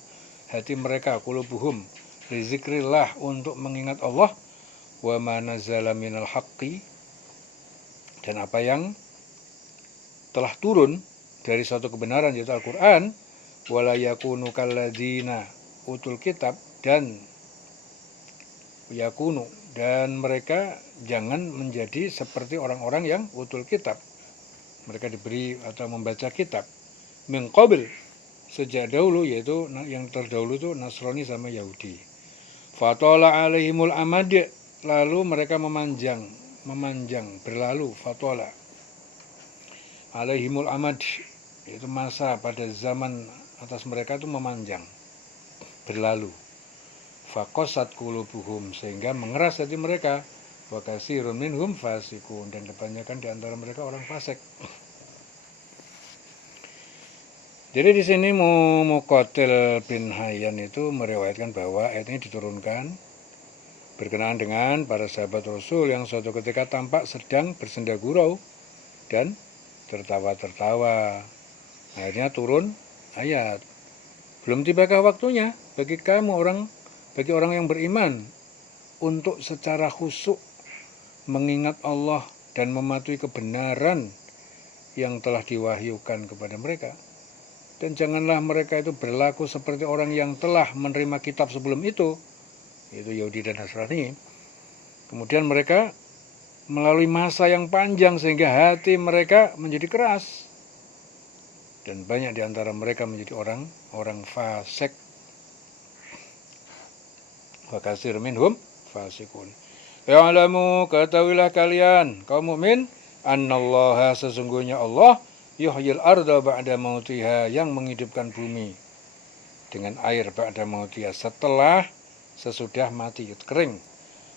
hati mereka, qulubuhum, rizikrillah, untuk mengingat Allah, wa ma nazala minal haqqi, dan apa yang telah turun dari suatu kebenaran, yaitu Al-Quran, wala yakunu kalladzina utul kitab, dan yakunu, dan mereka jangan menjadi seperti orang-orang yang utul kitab, mereka diberi atau membaca kitab, min qabil, sejak dahulu, yaitu yang terdahulu itu Nasrani sama Yahudi. Fatola alaihimul amad, lalu mereka memanjang berlalu, fatola alaihimul amad, itu masa pada zaman atas mereka itu memanjang, berlalu. Faqasat qulubuhum, sehingga mengeras hati mereka. Wa katsirun minhum fasikun, dan kebanyakan di antara mereka orang fasik. Jadi di sini Muqatil bin Hayyan itu meriwayatkan bahwa ayat ini diturunkan berkenaan dengan para sahabat Rasul yang suatu ketika tampak sedang bersenda gurau dan tertawa-tertawa. Akhirnya turun ayat, belum tibakah waktunya bagi orang yang beriman untuk secara khusyuk mengingat Allah dan mematuhi kebenaran yang telah diwahyukan kepada mereka. Dan janganlah mereka itu berlaku seperti orang yang telah menerima kitab sebelum itu, yaitu Yahudi dan Nasrani. Kemudian mereka melalui masa yang panjang sehingga hati mereka menjadi keras, dan banyak di antara mereka menjadi orang fasik. Wa katsir minhum fasikun. Ya'lamu, ketahuilah kalian kaum mukmin, annallaha, sesungguhnya Allah, yuhyil arda ba'da mautiha, yang menghidupkan bumi dengan air ba'da mautiha, sesudah mati, kering.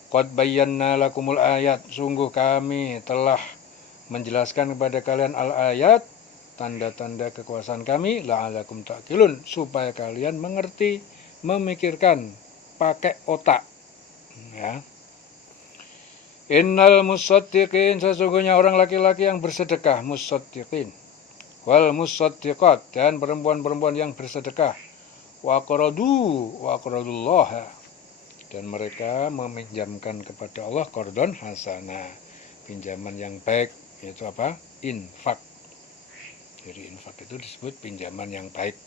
Qad bayyana lakumul ayat, sungguh kami telah menjelaskan kepada kalian al-ayat, tanda-tanda kekuasaan kami, la'alakum ta'qilun, supaya kalian mengerti, memikirkan, pakai otak, ya. Innal musaddiqin, sesungguhnya orang laki-laki yang bersedekah, musaddiqin, wal musaddiqat, dan perempuan-perempuan yang bersedekah, wa aqradullah, dan mereka meminjamkan kepada Allah qardon hasanah, pinjaman yang baik, yaitu apa? Infak. Jadi infak itu disebut pinjaman yang baik.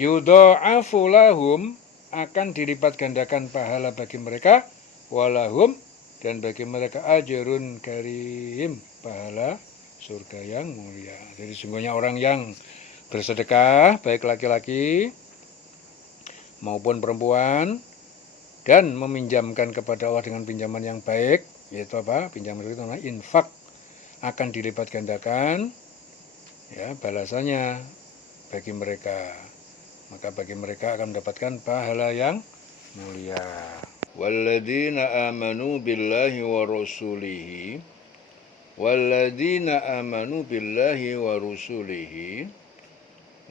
Yudha'afu lahum, akan dilipat gandakan pahala bagi mereka, walahum, dan bagi mereka ajrun karim, pahala surga yang mulia. Jadi sungguhnya orang yang bersedekah, baik laki-laki maupun perempuan, dan meminjamkan kepada Allah dengan pinjaman yang baik, yaitu apa? Pinjaman itu namanya infak, akan dilipat gandakan, ya, balasannya bagi mereka. Maka bagi mereka akan mendapatkan pahala yang mulia. Walladzina amanu billahi wa rasulihi, walladzina amanu billahi wa rusulihi,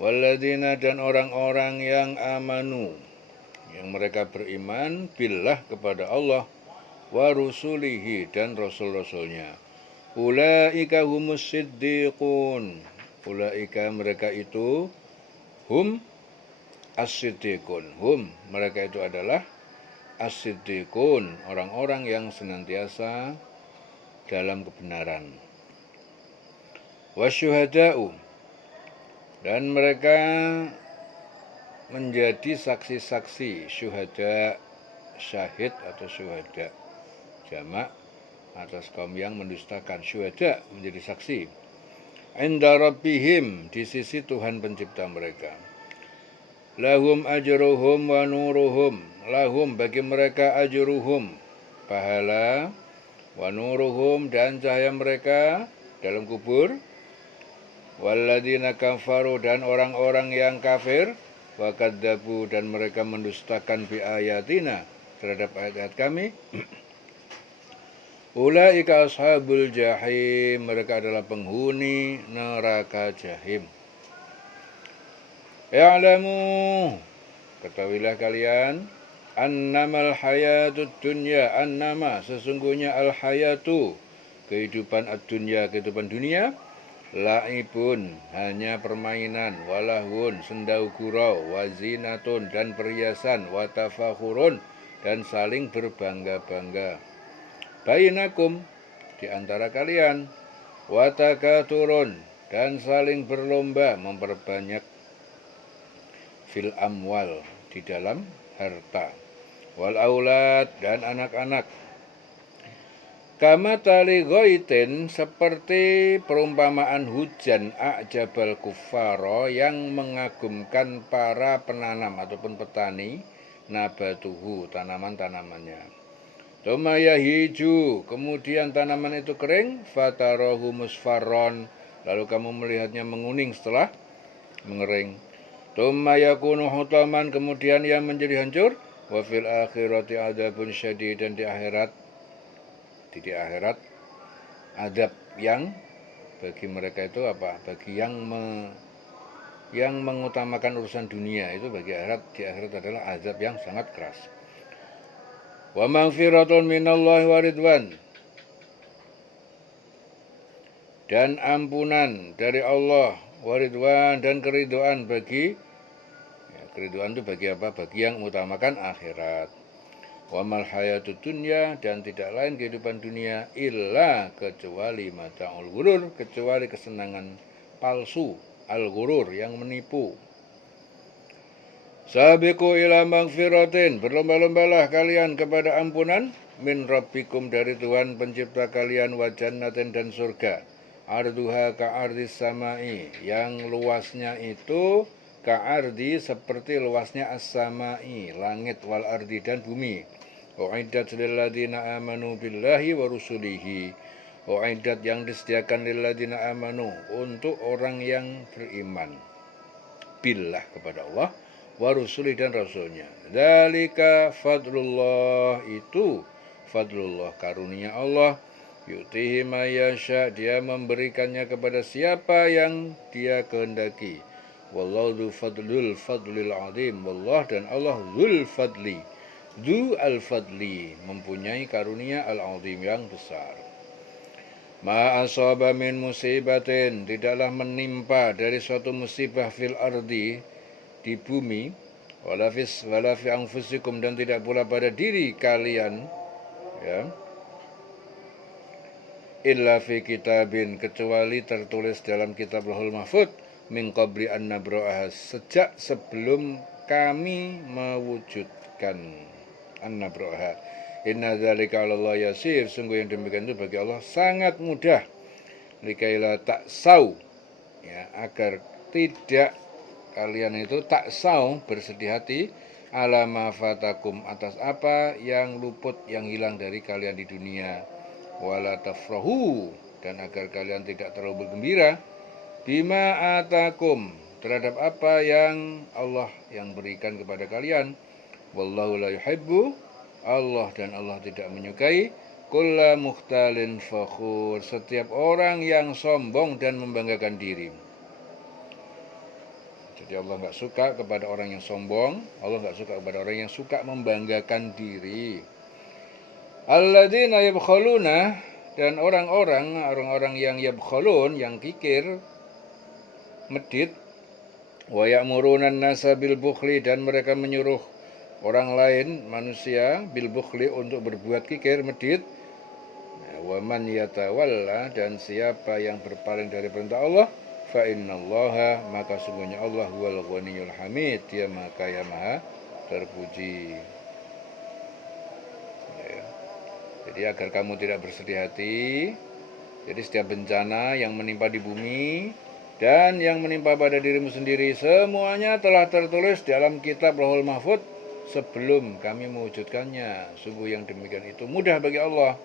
walladzina, dan orang-orang yang amanu, yang mereka beriman, billah, kepada Allah, wa rusulihi, dan rasul-rasulnya. Ulaika humus siddiqun, ulaika, mereka itu, hum as-siddiqun, hum, mereka itu adalah as-siddiqun, orang-orang yang senantiasa dalam kebenaran. Wasyuhada'u, dan mereka menjadi saksi-saksi, syuhada, syahid atau syuhada, jamak atas kaum yang mendustakan. Syuhada, menjadi saksi. Inda rabbihim, di sisi Tuhan pencipta mereka. Lahum ajruhum wa nuruhum. Lahum bagi mereka ajruhum, pahala, wa nuruhum dan cahaya mereka dalam kubur. Walladzina kafaru dan orang-orang yang kafir, wa kadzabu dan mereka mendustakan bi ayatina terhadap ayat-ayat kami. Ulaika ashabul jahim, mereka adalah penghuni neraka jahim. Ya'lamu, ketahuilah kalian, annamal hayatud dunya, annama sesungguhnya al hayatu, kehidupan ad-dunya, kehidupan dunia, la'ibun hanya permainan, walahun sendau gurau, wazinatun dan perhiasan, watafakhurun dan saling berbangga-bangga. Bainakum di antara kalian, watakaturun dan saling berlomba memperbanyak, fil amwal di dalam harta, wal aulad dan anak-anak. Kama tali goitin seperti perumpamaan hujan a'jabal kuffaro yang mengagumkan para penanam ataupun petani, nabatuhu tanaman-tanamannya. Tumaya hiju, kemudian tanaman itu kering, fatarohu musfarron, lalu kamu melihatnya menguning setelah mengering. Tumaya kunu hutaman, kemudian ia menjadi hancur. Wa fil akhirati adzabun syadid, dan di akhirat adab yang bagi mereka itu apa? Bagi yang mengutamakan urusan dunia itu bagi akhirat, di akhirat adalah azab yang sangat keras. Wa maghfiratun minallahi wa ridwan, dan ampunan dari Allah, waridwan dan keridhaan bagi, ya, keridhaan itu bagi apa? Bagi yang mengutamakan akhirat. Wa mal hayatud dunya, dan tidak lain kehidupan dunia, illa kecuali mata'ul ghurur, kecuali kesenangan palsu, al-ghurur yang menipu. Sabiqu ila magfiratin, berlomba-lombalah kalian kepada ampunan, min rabbikum dari Tuhan pencipta kalian, wa jannatin dan surga, arduha ka'ardis samai, yang luasnya itu ka'ardi seperti luasnya as-samai, langit, wal ardi dan bumi. U'iddat lilladzina amanu billahi wa rusulihi, u'iddat yang disediakan lilladzina amanu untuk orang yang beriman billah kepada Allah, wa rusuli dan rasulnya. Dzalika fadlullah, itu fadlullah karunia Allah, yu'tihi mayyasha, dia memberikannya kepada siapa yang dia kehendaki. Wallahu dzul fadlil azim, wallah dan Allah dzul fadli, dzu al-fadli mempunyai karunia al-azim yang besar. Ma asaba min musibatin, tidaklah menimpa dari suatu musibah fil ardi di bumi, wala fi anfusikum dan tidak pula pada diri kalian, ya, illa fi kitabin kecuali tertulis dalam kitab Lauhul Mahfuz, min qabli an nabra'ah, sejak sebelum kami mewujudkan, an nabra'ah. Inna dzalika 'alallahi yasir, sungguh yang demikian itu bagi Allah sangat mudah. Likaila taksau, ya, agar tidak kalian itu taksau bersedih hati, alama fatakum atas apa yang luput, yang hilang dari kalian di dunia, wala tafrahu dan agar kalian tidak terlalu bergembira, bima atakum terhadap apa yang Allah yang berikan kepada kalian. Wallahu la yuhibbu, Allah dan Allah tidak menyukai, kulla mukhtalin fakhur, setiap orang yang sombong dan membanggakan diri. Jadi Allah nggak suka kepada orang yang sombong, Allah nggak suka kepada orang yang suka membanggakan diri. Alladzina yabkhaluna, dan orang-orang yang yabkhalun, yang kikir, medit, wa ya'muruna an-nasa bil bukhli, dan mereka menyuruh orang lain, manusia, bil bukhli untuk berbuat kikir, medit. Wa man yatawalla, dan siapa yang berpaling dari perintah Allah, fa innallaha, maka sungguhnya Allah huwal ghaniyul hamid, dia maka yang maha terpuji. Ya. Jadi agar kamu tidak bersedih hati, jadi setiap bencana yang menimpa di bumi, dan yang menimpa pada dirimu sendiri, semuanya telah tertulis dalam kitab Lauhul Mahfuz sebelum kami mewujudkannya. Sungguh yang demikian itu mudah bagi Allah,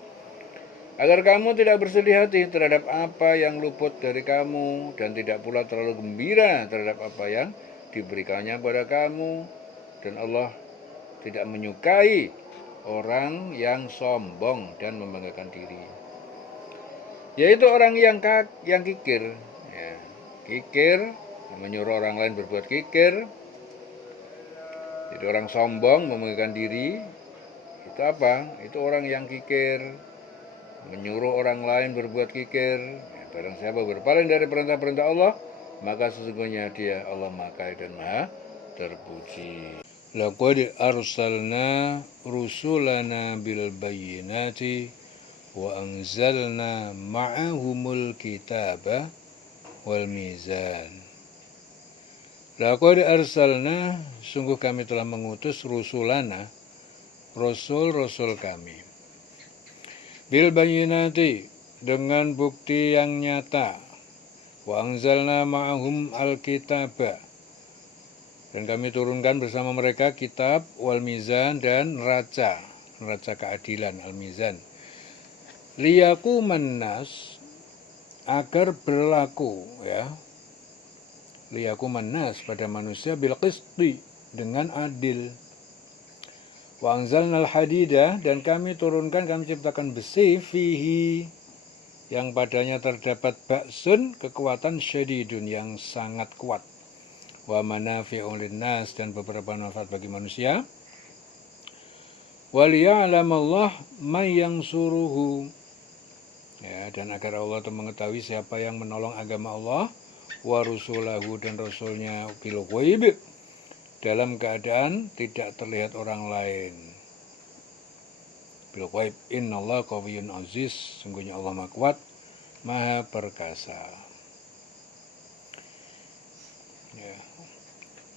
agar kamu tidak bersedih hati terhadap apa yang luput dari kamu, dan tidak pula terlalu gembira terhadap apa yang diberikannya pada kamu. Dan Allah tidak menyukai orang yang sombong dan membanggakan diri, yaitu orang yang kikir, ya. Kikir, menyuruh orang lain berbuat kikir. Jadi orang sombong, membanggakan diri, itu apa? Itu orang yang kikir, menyuruh orang lain berbuat kikir. Ya, barang siapa berpaling dari perintah-perintah Allah, maka sesungguhnya dia Allah Maha dan Maha terpuji. Laqad arsalna rusulana bil bayyinati wa anzalna ma'ahumul kitaba wal mizan. Laqad arsalna, sungguh kami telah mengutus rusulana, rasul-rasul kami, bil bayyinati, dengan bukti yang nyata, wa anzalna ma'ahum al-kitaba, dan kami turunkan bersama mereka kitab, wal mizan, dan neraca keadilan, al-mizan. Liyaquman nas, agar berlaku, ya, liyaquman nas, pada manusia, bil qisti, dengan adil. Wa anzalnal hadida, dan kami turunkan, kami ciptakan besi, fihi, yang padanya terdapat ba'sun, kekuatan, syadidun, yang sangat kuat. Wa manafi'un linnas, dan beberapa manfaat bagi manusia. Wa liya'lamallah man yansuruhu, ya, dan agar Allah itu mengetahui siapa yang menolong agama Allah, wa rusulahu, dan rasulnya, bil ghaib, dalam keadaan tidak terlihat orang lain. Bil ghaib, innallaha qawiyyun aziz, sungguhnya Allah Maha Kuat, Maha Perkasa. Ya.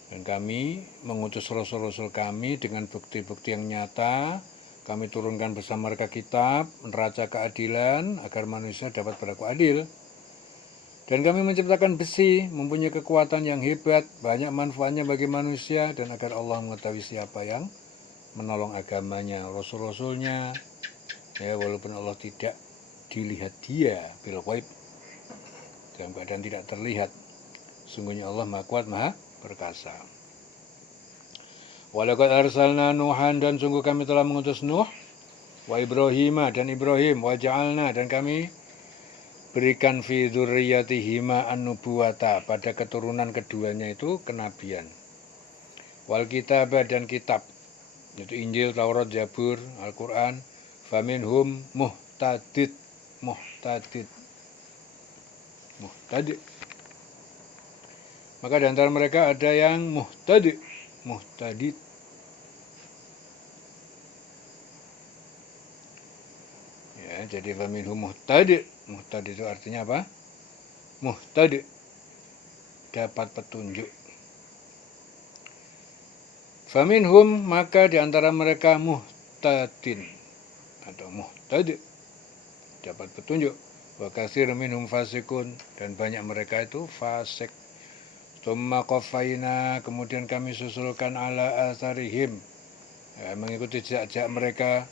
Dan kami mengutus rasul-rasul kami dengan bukti-bukti yang nyata. Kami turunkan bersama mereka kitab, neraca keadilan, agar manusia dapat berlaku adil. Dan kami menciptakan besi, mempunyai kekuatan yang hebat, banyak manfaatnya bagi manusia, dan agar Allah mengetahui siapa yang menolong agamanya, rasul-rasulnya, ya, walaupun Allah tidak dilihat dia, bil ghaib, dalam keadaan tidak terlihat. Sungguhnya Allah Maha Kuat, Maha Perkasa. Walaqad arsalna Nuhan, dan sungguh kami telah mengutus Nuh, wa Ibrahima, dan Ibrahim, wa ja'alna, dan kami berikan fi dzurriyyatihima an-nubuwata, pada keturunan keduanya itu kenabian. Wal kitabah, dan kitab, yaitu Injil, Taurat, Zabur, Al-Quran. Faminhum muhtadid, maka di antara mereka ada yang muhtadid. Ya, jadi faminhum muhtadid itu artinya apa? Muhtadid, dapat petunjuk. Faminhum, maka di antara mereka muhtadin atau muhtadid, dapat petunjuk. Wa katsir minhum fasikun, dan banyak mereka itu fasik. Tsumma qafaina, kemudian kami susulkan ala atharihim, ya, mengikuti jejak mereka,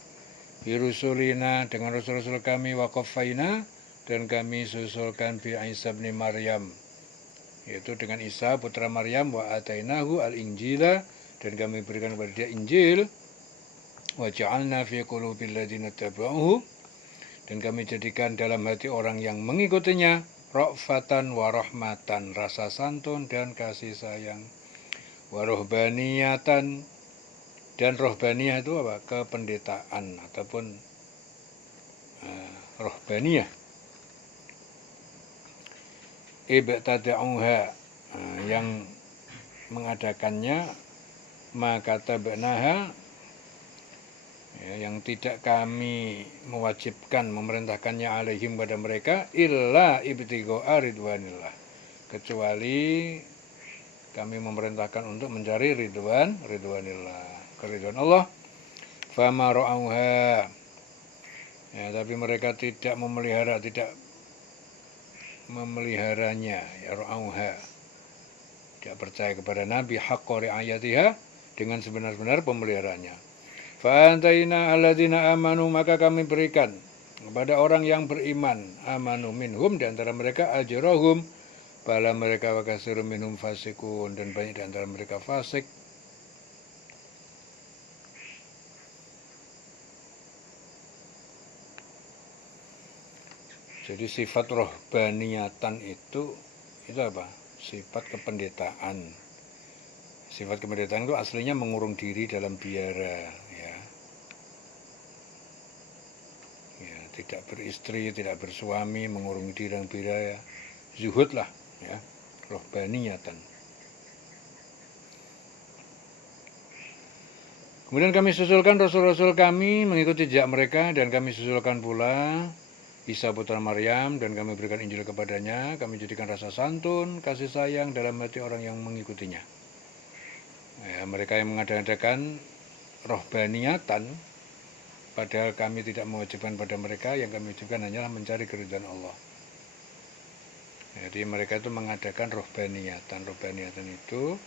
birusulina, dengan rasul-rasul kami, wa qafaina, dan kami susulkan bi Isa bin Maryam, yaitu dengan Isa putra Maryam, wa atainahu al-injila, dan kami berikan kepada dia Injil, wa ja'alna fi qulubil ladzina tabauhu, dan kami jadikan dalam hati orang yang mengikutinya ra'fatan wa rahmatan, rasa santun dan kasih sayang. Wa ruhbaniyatan, dan rohbaniyah itu apa? Kependetaan ataupun rohbaniyah. Ibtada'uha, yang mengadakannya, maka tabnaha, ya, yang tidak kami mewajibkan, memerintahkannya alaihim pada mereka, illa ibtigha'a ridwanillah, kecuali kami memerintahkan untuk mencari ridwanillah, keridwan Allah. Fama ra'auha, ya, tapi mereka tidak memelihara, tidak memeliharanya, ya ra'auha. Dia percaya kepada Nabi haqqa ri'ayatiha dengan sebenar-benar pemeliharanya. Fa'antaina alladzina amanu, maka kami berikan kepada orang yang beriman, amanu minhum, di antara mereka ajrahum, bala mereka, wa katsirun minhum fasikun, dan banyak di antara mereka fasik. Jadi sifat rohbaniyatan itu apa? Sifat kependetaan. Sifat kependetaan itu aslinya mengurung diri dalam biara, ya. Ya, tidak beristri, tidak bersuami, mengurung diri dalam biara, ya. Zuhud lah, ya. Rohbaniyatan. Kemudian kami susulkan rasul-rasul kami mengikuti jejak mereka, dan kami susulkan pula Isa putra Maryam, dan kami berikan Injil kepadanya. Kami jadikan rasa santun, kasih sayang dalam hati orang yang mengikutinya. Ya, mereka yang mengadakan rohbaniyatan, padahal kami tidak mewajibkan pada mereka, yang kami wajibkan hanyalah mencari keridhaan Allah. Jadi mereka itu mengadakan rohbaniyatan. Rohbaniyatan itu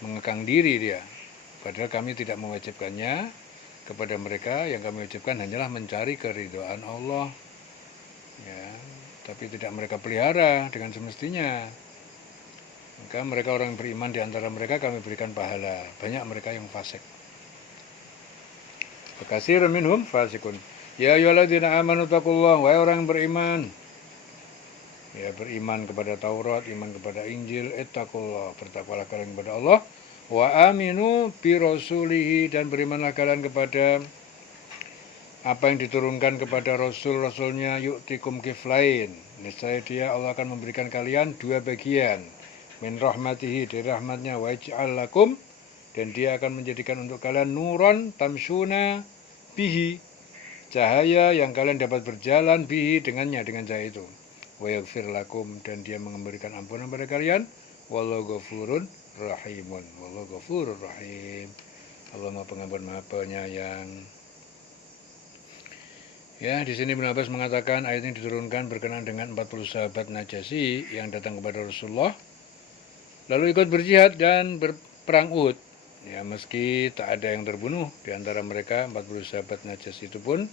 mengekang diri dia, padahal kami tidak mewajibkannya kepada mereka, yang kami wajibkan hanyalah mencari keridhaan Allah, ya. Tapi tidak mereka pelihara dengan semestinya. Maka mereka orang yang beriman, di antara mereka kami berikan pahala. Banyak mereka yang fasik. Katsirun minhum fasikun. Ya ayyuhalladzina amanu taqullah, wahai orang yang beriman. Ya, beriman kepada Taurat, iman kepada Injil, ittaqullah, bertakwalah kalian kepada Allah. Wa aminu bi rasulihi, dan berimanlah kalian kepada apa yang diturunkan kepada rasul-rasulnya, yu'tikum kiflain, niscaya dia Allah akan memberikan kalian dua bagian, min rahmatihi, dari rahmatnya, wa ij'al lakum, dan dia akan menjadikan untuk kalian nuron tamsuna bihi, cahaya yang kalian dapat berjalan bihi, dengannya, dengan cahaya itu, wa yaghfir lakum, dan dia memberikan ampunan pada kalian, wallahu ghafurun rahimun, wallahu ghafurur rahim, Allah Maha Pengampun Maha Penyayang. Ya, di sini Ibnu Abbas mengatakan ayat ini diturunkan berkenaan dengan 40 sahabat Najasyi yang datang kepada Rasulullah, lalu ikut berjihad dan berperang Uhud. Ya, meski tak ada yang terbunuh di antara mereka 40 sahabat Najasyi itu pun,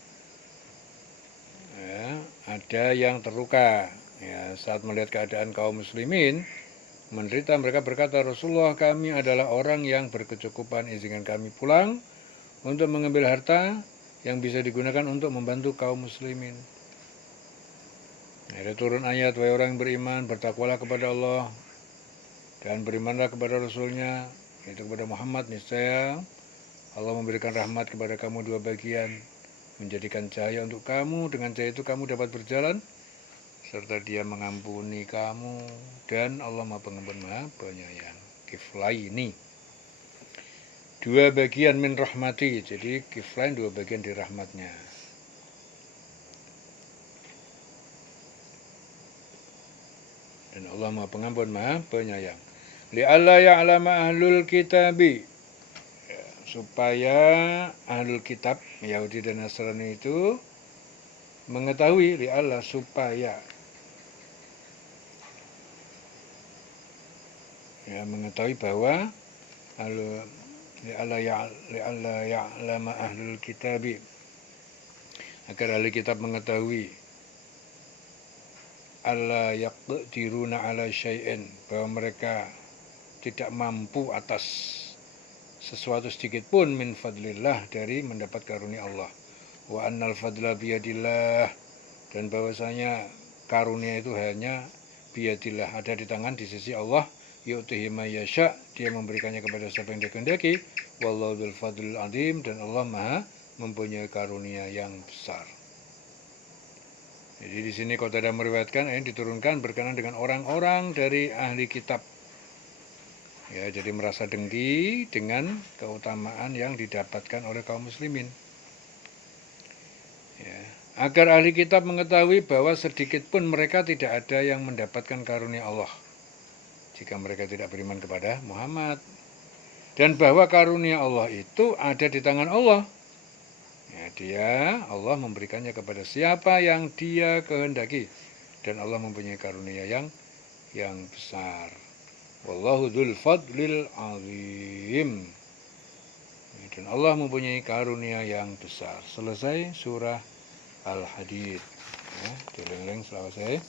ya, ada yang terluka. Ya, saat melihat keadaan kaum muslimin menderita, mereka berkata, Rasulullah, kami adalah orang yang berkecukupan, izinkan kami pulang untuk mengambil harta yang bisa digunakan untuk membantu kaum muslimin. Ada turun ayat, wahai orang yang beriman, bertakwalah kepada Allah dan berimanlah kepada Rasulnya, yaitu kepada Muhammad, niscaya Allah memberikan rahmat kepada kamu dua bagian, menjadikan cahaya untuk kamu, dengan cahaya itu kamu dapat berjalan, serta dia mengampuni kamu, dan Allah Maha Pengampun Maha Penyayang. Kiflaini, dua bagian min rahmati, jadi kiflain dua bagian di rahmatnya. Dan Allah Maha Pengampun Maha Penyayang. Li'alla ya'lama ahlul kitabi, supaya ahlul kitab Yahudi dan Nasrani itu mengetahui, li'alla, supaya, ya, mengetahui bahwa li'alla ya'lama ahlul kitabi, agar ahli kitab mengetahui, alla yaqdiruna ala syai'in, bahwa mereka tidak mampu atas sesuatu sedikit pun, min fadlillah, dari mendapat karunia Allah, wa annal fadla biyadillah, dan bahwasanya karunia itu hanya biyadillah, ada di tangan, di sisi Allah, yu'tihi may yasha, dia memberikannya kepada siapa yang dia kehendaki, wallahu dzul fadlil azim, dan Allah Maha mempunyai karunia yang besar. Jadi di sini Qatadah meriwayatkan ini diturunkan berkenaan dengan orang-orang dari ahli kitab. Ya, jadi merasa dengki dengan keutamaan yang didapatkan oleh kaum muslimin. Ya, agar ahli kitab mengetahui bahwa sedikit pun mereka tidak ada yang mendapatkan karunia Allah jika mereka tidak beriman kepada Muhammad, dan bahwa karunia Allah itu ada di tangan Allah. Ya, Allah memberikannya kepada siapa yang dia kehendaki, dan Allah mempunyai karunia yang besar. Wallahu dzul fadlil azim. Dan Allah mempunyai karunia yang besar. Selesai surah Al-Hadid. Ya, dieling-eling selesai.